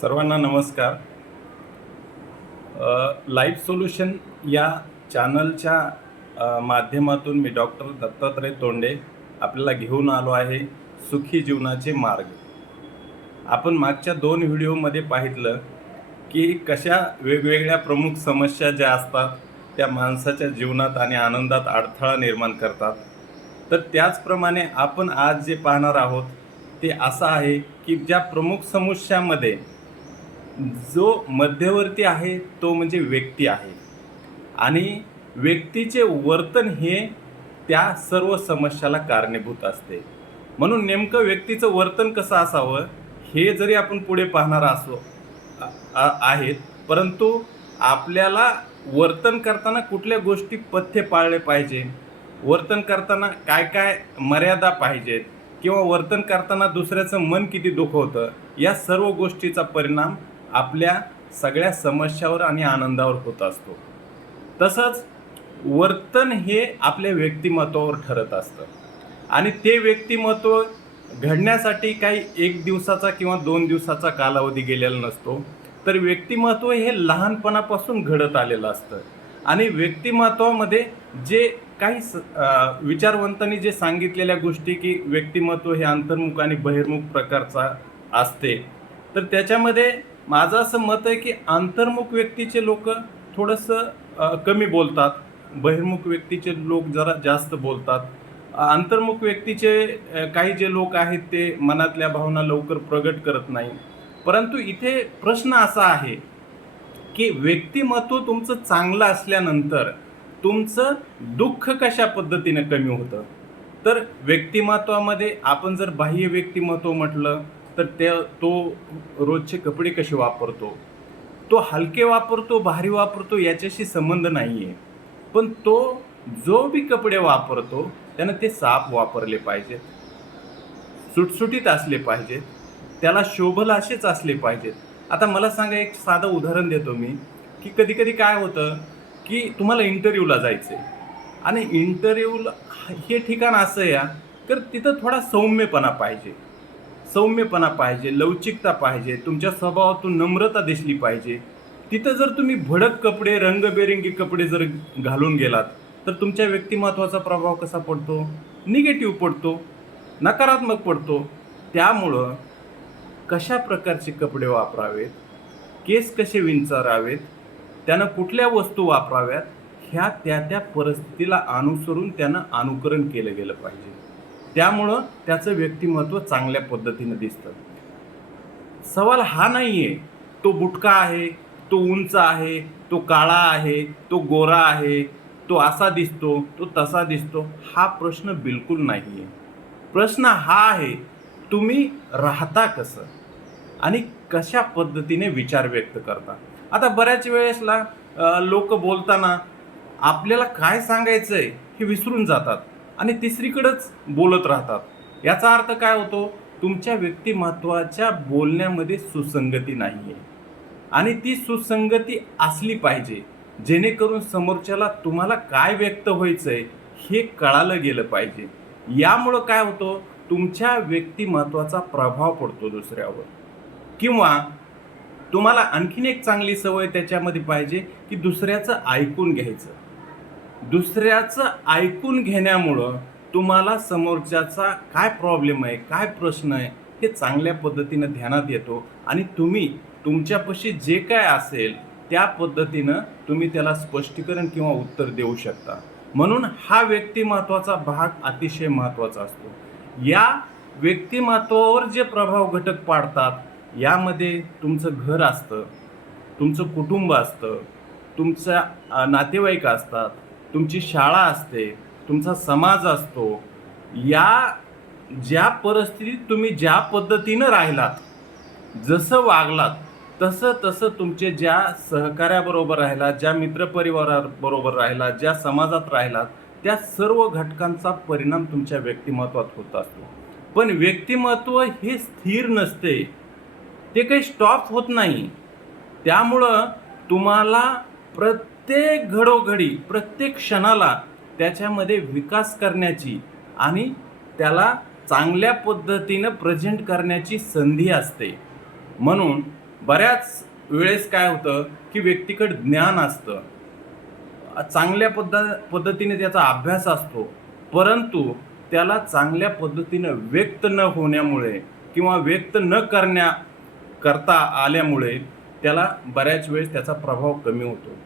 सर्वांना नमस्कार. Life solution या चॅनलच्या माध्यमातून मी डॉक्टर दत्तात्रय तोंडे आपल्याला घेऊन आलो आहे सुखी जीवनाचे मार्ग. आपण मागच्या दोन व्हिडिओमध्ये पाहितलं की कशा वेगवेगळ्या प्रमुख समस्या ज्या असतात त्या माणसाच्या जीवनात आणि आनंदात अडथळा निर्माण करतात. तर त्याचप्रमाणे आपण आज जे पाहणार आहोत ते असं आहे की ज्या प्रमुख समस्यामध्ये जो मध्यवर्ती आहे तो म्हणजे व्यक्ती आहे. आणि व्यक्तीचे वर्तन हे त्या सर्व समस्याला कारणीभूत असते. म्हणून नेमकं व्यक्तीचं वर्तन कसं असावं हे जरी आपण पुढे पाहणार असो आहेत परंतु आपल्याला वर्तन करताना कुठल्या गोष्टी पथ्य पाळले पाहिजे वर्तन करताना काय काय मर्यादा पाहिजेत किंवा वर्तन करताना दुसऱ्याचं मन किती दुखवतं या सर्व गोष्टीचा परिणाम आपल्या सगळ्या समस्यावर आणि आनंदावर होत असतो. तसंच वर्तन हे आपल्या व्यक्तिमत्वावर ठरत असतं. आणि ते व्यक्तिमत्व घडण्यासाठी काही एक दिवसाचा किंवा दोन दिवसाचा कालावधी गेलेला नसतो. तर व्यक्तिमत्व हे लहानपणापासून घडत आलेलं असतं. आणि व्यक्तिमत्वामध्ये जे काही स- विचारवंतांनी जे सांगितलेल्या गोष्टी की व्यक्तिमत्व हे अंतर्मुख आणि बहिर्मुख प्रकारचा असते. तर त्याच्यामध्ये माझं असं मत आहे की अंतर्मुख व्यक्तीचे लोक थोडंसं कमी बोलतात. बहिर्मुख व्यक्तीचे लोक जरा जास्त बोलतात. अंतर्मुख व्यक्तीचे काही जे लोक आहेत ते मनातल्या भावना लवकर प्रगट करत नाही. परंतु इथे प्रश्न असा आहे की व्यक्तिमत्व तुमचं चांगलं असल्यानंतर तुमचं दुःख कशा पद्धतीनं कमी होतं? तर व्यक्तिमत्वामध्ये आपण जर बाह्य व्यक्तिमत्व म्हटलं तर त्या तो रोजचे कपडे कसे वापरतो? तो हलके वापरतो भारी वापरतो याच्याशी संबंध नाही आहे पण तो जो बी कपडे वापरतो त्यानं ते साफ वापरले पाहिजेत. सुटसुटीत असले पाहिजेत. त्याला शोभल असेच असले पाहिजेत. आता मला सांगा एक साधं उदाहरण देतो मी की कधी कधी काय होतं की तुम्हाला इंटरव्ह्यूला जायचं आहे आणि इंटरव्ह्यूला हे ठिकाण असं या तर तिथं थोडा सौम्यपणा पाहिजे. सौम्यपणा पाहिजे लवचिकता पाहिजे तुमच्या स्वभावातून नम्रता दिसली पाहिजे. तिथं जर तुम्ही भडक कपडे रंगबेरंगी कपडे जर घालून गेलात तर तुमच्या व्यक्तिमत्वाचा प्रभाव कसा पडतो? निगेटिव्ह पडतो नकारात्मक पडतो. त्यामुळं कशा प्रकारचे कपडे वापरावेत? केस कसे विंचारावेत? त्यानं कुठल्या वस्तू वापराव्यात? ह्या त्या त्या परिस्थितीला अनुसरून त्यानं अनुकरण केलं गेलं पाहिजे. त्यामुळं त्याचं व्यक्तिमत्व चांगल्या पद्धतीनं दिसतं. सवाल हा नाही आहे तो बुटका आहे तो उंच आहे तो काळा आहे तो गोरा आहे तो असा दिसतो तो तसा दिसतो हा प्रश्न बिलकुल नाही आहे प्रश्न हा आहे तुम्ही राहता कसं? आणि कशा पद्धतीने विचार व्यक्त करता? आता बऱ्याच वेळेसला लोक बोलताना आपल्याला काय सांगायचं आहे हे विसरून जातात. आणि तिसरीकडंच बोलत राहतात. याचा अर्थ काय होतो? तुमच्या व्यक्तिमत्वाच्या बोलण्यामध्ये सुसंगती नाही आहे आणि ती सुसंगती असली पाहिजे जेणेकरून समोरच्याला तुम्हाला काय व्यक्त व्हायचं आहे हे कळालं गेलं पाहिजे. यामुळं काय होतं? तुमच्या व्यक्तिमत्वाचा प्रभाव पडतो दुसऱ्यावर. किंवा तुम्हाला आणखीन एक चांगली सवय त्याच्यामध्ये पाहिजे की दुसऱ्याचं ऐकून घ्यायचं. दुसऱ्याचं ऐकून घेण्यामुळं तुम्हाला समोरच्याचा काय प्रॉब्लेम आहे काय प्रश्न आहे हे चांगल्या पद्धतीनं ध्यानात येतो. आणि तुम्ही तुमच्यापाशी जे काय असेल त्या पद्धतीनं तुम्ही त्याला स्पष्टीकरण किंवा उत्तर देऊ शकता. म्हणून हा व्यक्तिमत्वाचा भाग अतिशय महत्त्वाचा असतो. या व्यक्तिमत्वावर जे प्रभाव घटक पाडतात यामध्ये तुमचं घर असतं तुमचं कुटुंब असतं तुमच्या नातेवाईक असतात तुमची शाळा असते तुमचा समाज असतो या ज्या परिस्थितीत तुम्ही ज्या पद्धतीनं राहिलात जसं वागलात तसं तसं तुमचे ज्या सहकार्याबरोबर राहिलात ज्या मित्रपरिवाराबरोबर राहिलात ज्या समाजात राहिलात त्या सर्व घटकांचा परिणाम तुमच्या व्यक्तिमत्वात होत असतो. पण व्यक्तिमत्व हे स्थिर नसते. ते काही स्टॉप होत नाही. त्यामुळं तुम्हाला प्रत प्रत्येक घडोघडी प्रत्येक क्षणाला त्याच्यामध्ये विकास करण्याची आणि त्याला चांगल्या पद्धतीनं प्रेझेंट करण्याची संधी असते. म्हणून बऱ्याच वेळेस काय होतं की व्यक्तीकडे ज्ञान असतं. चांगल्या पद्ध पद्धतीने त्याचा अभ्यास असतो. परंतु त्याला चांगल्या पद्धतीनं व्यक्त न होण्यामुळे किंवा व्यक्त न करण्या करता आल्यामुळे त्याला बऱ्याच वेळेस त्याचा प्रभाव कमी होतो.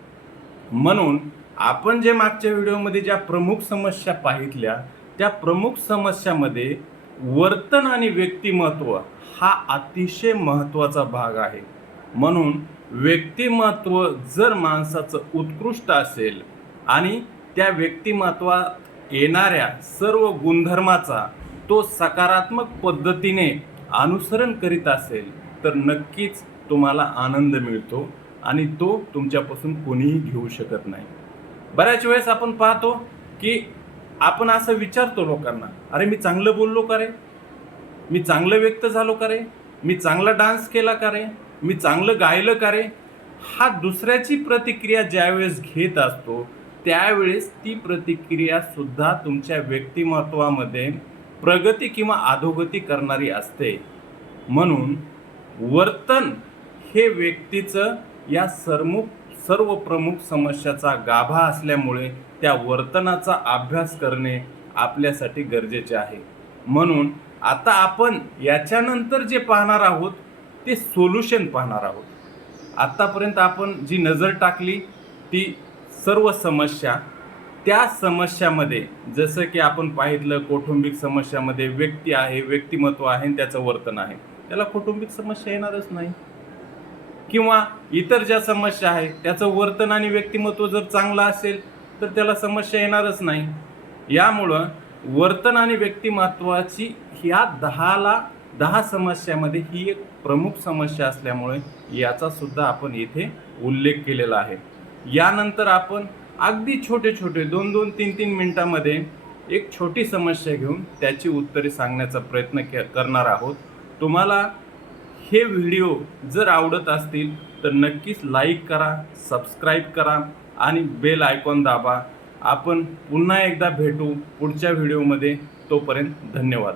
म्हणून आपण जे मागच्या व्हिडिओमध्ये ज्या प्रमुख समस्या पाहितल्या त्या प्रमुख समस्यामध्ये वर्तन आणि व्यक्तिमत्व हा अतिशय महत्त्वाचा भाग आहे. म्हणून व्यक्तिमत्व जर माणसाचं उत्कृष्ट असेल आणि त्या व्यक्तिमत्वात येणाऱ्या सर्व गुणधर्माचा तो सकारात्मक पद्धतीने अनुसरण करीत असेल तर नक्कीच तुम्हाला आनंद मिळतो. आणि तो तुमच्यापासून कोणीही घेऊ शकत नाही. बऱ्याच वेळेस आपण पाहतो की आपण असं विचारतो लोकांना अरे मी चांगलं बोललो का रे? मी चांगलं व्यक्त झालो का रे? मी चांगला डान्स केला का रे? मी चांगलं गायलं का रे? हा दुसऱ्याची प्रतिक्रिया ज्यावेळेस घेत असतो त्यावेळेस ती प्रतिक्रिया सुद्धा तुमच्या व्यक्तिमत्वामध्ये प्रगती किंवा अधोगती करणारी असते. म्हणून वर्तन हे व्यक्तीचं या सर्मुख सर्व प्रमुख समस्याचा गाभा असल्यामुळे त्या वर्तनाचा अभ्यास करणे आपल्यासाठी गरजेचे आहे. म्हणून आता आपण याच्यानंतर जे पाहणार आहोत ते सोल्युशन पाहणार आहोत. आत्तापर्यंत आपण जी नजर टाकली ती सर्व समस्या त्या समस्यामध्ये जसं की आपण पाहितलं कौटुंबिक समस्यामध्ये व्यक्ती आहे व्यक्तिमत्व आहे आणि त्याचं वर्तन आहे. त्याला कौटुंबिक समस्या येणारच नाही. किंवा इतर ज्या समस्या आहेत त्याचं वर्तन आणि व्यक्तिमत्व जर चांगलं असेल तर त्याला समस्या येणारच नाही. यामुळं वर्तन आणि व्यक्तिमत्वाची ह्या दहाला दहा समस्यामध्ये ही एक प्रमुख समस्या असल्यामुळे याचा सुद्धा आपण इथे उल्लेख केलेला आहे. यानंतर आपण अगदी छोटे छोटे दोन दोन तीन तीन मिनटामध्ये एक छोटी समस्या घेऊन त्याची उत्तरे सांगण्याचा प्रयत्न के करणार आहोत. तुम्हाला हे व्हिडिओ जर आवडत असतील तर नक्कीच लाईक करा सबस्क्राईब करा आणि बेल आयकॉन दाबा. आपण पुन्हा एकदा भेटू पुढच्या व्हिडिओमध्ये. तोपर्यंत धन्यवाद.